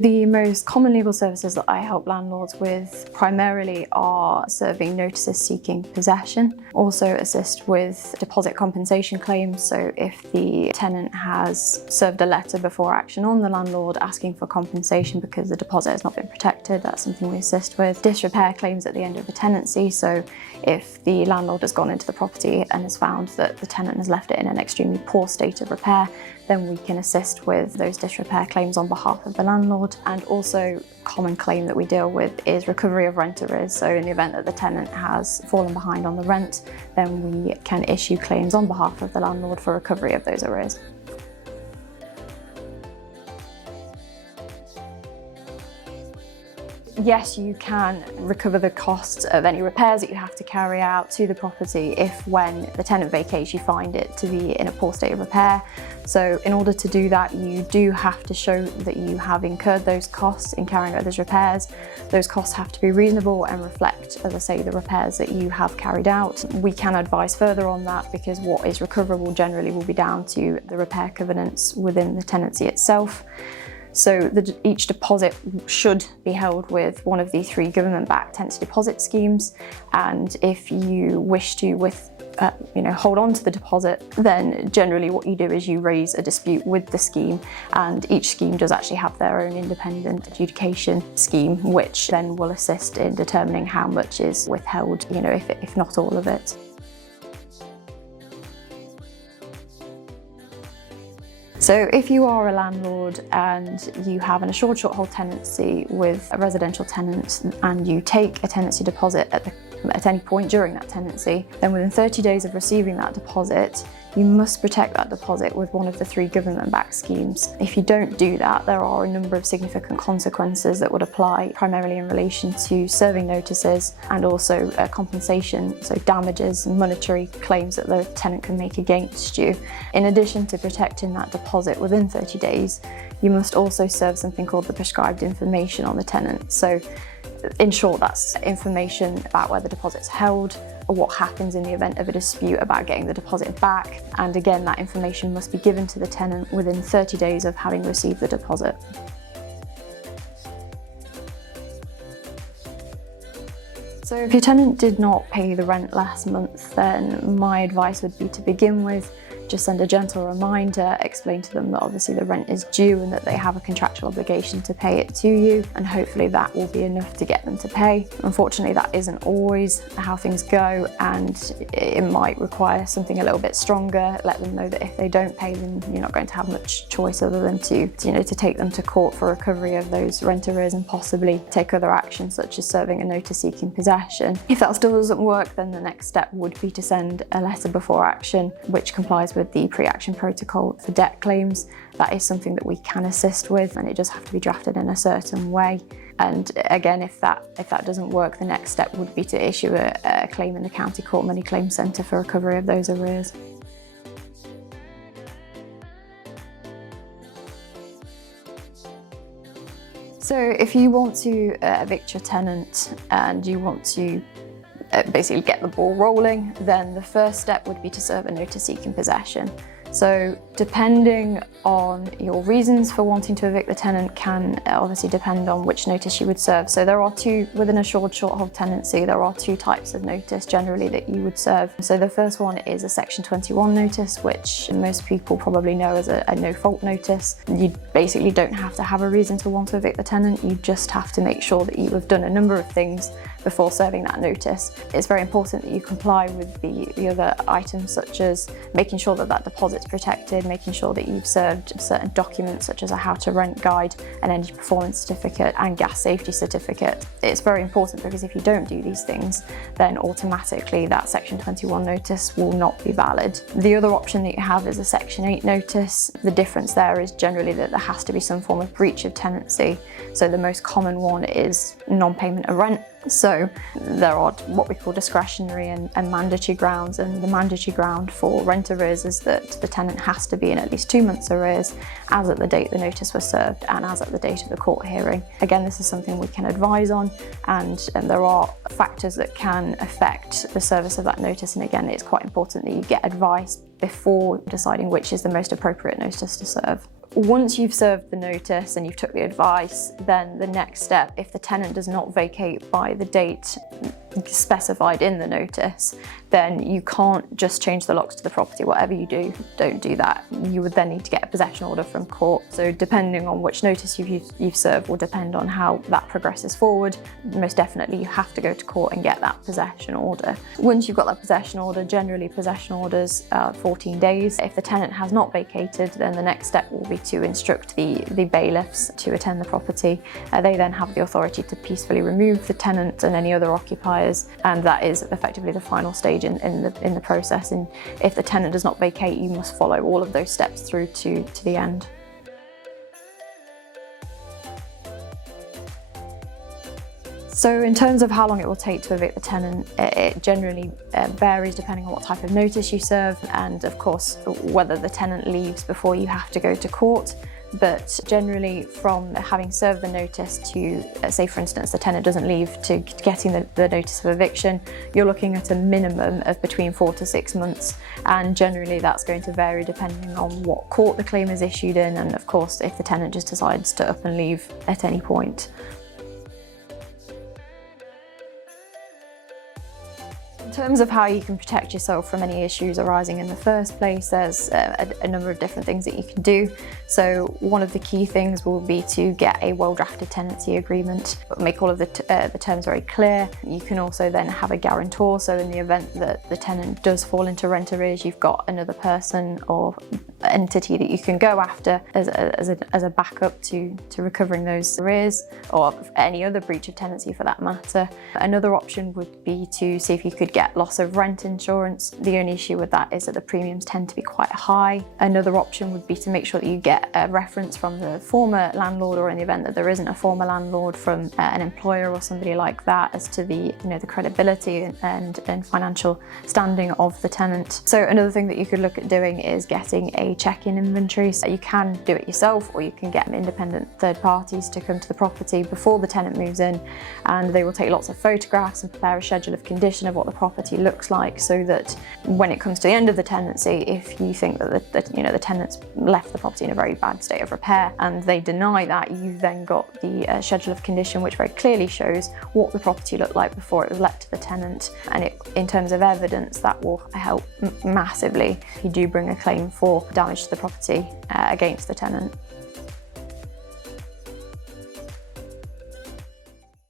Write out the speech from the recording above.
The most common legal services that I help landlords with primarily are serving notices seeking possession, also assist with deposit compensation claims. So if the tenant has served a letter before action on the landlord asking for compensation because the deposit has not been protected, that's something we assist with. Disrepair claims at the end of a tenancy. So if the landlord has gone into the property and has found that the tenant has left it in an extremely poor state of repair, then we can assist with those disrepair claims on behalf of the landlord. And also, a common claim that we deal with is recovery of rent arrears. So in the event that the tenant has fallen behind on the rent, then we can issue claims on behalf of the landlord for recovery of those arrears. Yes, you can recover the costs of any repairs that you have to carry out to the property if, when the tenant vacates, you find it to be in a poor state of repair. So in order to do that, you do have to show that you have incurred those costs in carrying out those repairs. Those costs have to be reasonable and reflect, as I say, the repairs that you have carried out. We can advise further on that because what is recoverable generally will be down to the repair covenants within the tenancy itself. So each deposit should be held with one of the 3 government-backed tenancy deposit schemes, and if you wish to hold on to the deposit, then generally what you do is you raise a dispute with the scheme, and each scheme does actually have their own independent adjudication scheme, which then will assist in determining how much is withheld, if not all of it. So if you are a landlord and you have an assured short hold tenancy with a residential tenant and you take a tenancy deposit at any point during that tenancy, then within 30 days of receiving that deposit, you must protect that deposit with one of the 3 government-backed schemes. If you don't do that, there are a number of significant consequences that would apply, primarily in relation to serving notices and also compensation, so damages and monetary claims that the tenant can make against you. In addition to protecting that deposit within 30 days, you must also serve something called the prescribed information on the tenant. So in short, that's information about where the deposit's held, or what happens in the event of a dispute about getting the deposit back. And again, that information must be given to the tenant within 30 days of having received the deposit. So if your tenant did not pay the rent last month, then my advice would be to begin with, just send a gentle reminder, explain to them that obviously the rent is due and that they have a contractual obligation to pay it to you, and hopefully that will be enough to get them to pay. Unfortunately, that isn't always how things go, and it might require something a little bit stronger. Let them know that if they don't pay, then you're not going to have much choice other than to take them to court for recovery of those rent arrears and possibly take other actions such as serving a notice seeking possession. If that still doesn't work, then the next step would be to send a letter before action, which complies with the pre-action protocol for debt claims. That is something that we can assist with, and it does have to be drafted in a certain way. And again, if that doesn't work, the next step would be to issue a claim in the County Court Money Claims Centre for recovery of those arrears. So if you want to evict your tenant and you want to basically get the ball rolling, then the first step would be to serve a notice seeking possession. So depending on your reasons for wanting to evict the tenant can obviously depend on which notice you would serve. So there are within a assured short hold tenancy, there are 2 types of notice generally that you would serve. So the first one is a Section 21 notice, which most people probably know as a no fault notice. You basically don't have to have a reason to want to evict the tenant, you just have to make sure that you have done a number of things before serving that notice. It's very important that you comply with the other items, such as making sure that that deposit's protected, making sure that you've served certain documents such as a how to rent guide, an energy performance certificate and gas safety certificate. It's very important because if you don't do these things, then automatically that Section 21 notice will not be valid. The other option that you have is a Section 8 notice. The difference there is generally that there has to be some form of breach of tenancy. So the most common one is non-payment of rent. So there are what we call discretionary and mandatory grounds, and the mandatory ground for rent arrears is that the tenant has to be in at least 2 months arrears as at the date the notice was served and as at the date of the court hearing. Again, this is something we can advise on, and there are factors that can affect the service of that notice, and again, it's quite important that you get advice before deciding which is the most appropriate notice to serve. Once you've served the notice and you've took the advice, then the next step, if the tenant does not vacate by the date specified in the notice, then you can't just change the locks to the property. Whatever you do, don't do that. You would then need to get a possession order from court. So depending on which notice you've served will depend on how that progresses forward. Most definitely you have to go to court and get that possession order. Once you've got that possession order, generally possession orders are 14 days. If the tenant has not vacated, then the next step will be to instruct the bailiffs to attend the property. They then have the authority to peacefully remove the tenant and any other occupiers, and that is effectively the final stage in the process. And if the tenant does not vacate, you must follow all of those steps through to the end. So in terms of how long it will take to evict the tenant, it generally varies depending on what type of notice you serve and of course whether the tenant leaves before you have to go to court. But generally from having served the notice to, say for instance, the tenant doesn't leave, to getting the notice of eviction, you're looking at a minimum of between 4 to 6 months. And generally that's going to vary depending on what court the claim is issued in and of course if the tenant just decides to up and leave at any point. In terms of how you can protect yourself from any issues arising in the first place, there's a number of different things that you can do. So one of the key things will be to get a well-drafted tenancy agreement, make all of the terms very clear. You can also then have a guarantor, so in the event that the tenant does fall into rent arrears, you've got another person or entity that you can go after as a backup to recovering those arrears or any other breach of tenancy for that matter. Another option would be to see if you could get loss of rent insurance. The only issue with that is that the premiums tend to be quite high. Another option would be to make sure that you get a reference from the former landlord, or in the event that there isn't a former landlord, from an employer or somebody like that, as to the credibility and financial standing of the tenant. So another thing that you could look at doing is getting a check-in inventory. So you can do it yourself or you can get independent third parties to come to the property before the tenant moves in, and they will take lots of photographs and prepare a schedule of condition of what the property looks like, so that when it comes to the end of the tenancy, if you think that the tenant's left the property in a very bad state of repair and they deny that, you've then got the schedule of condition which very clearly shows what the property looked like before it was let to the tenant, and in terms of evidence that will help massively if you do bring a claim for damage to the property against the tenant.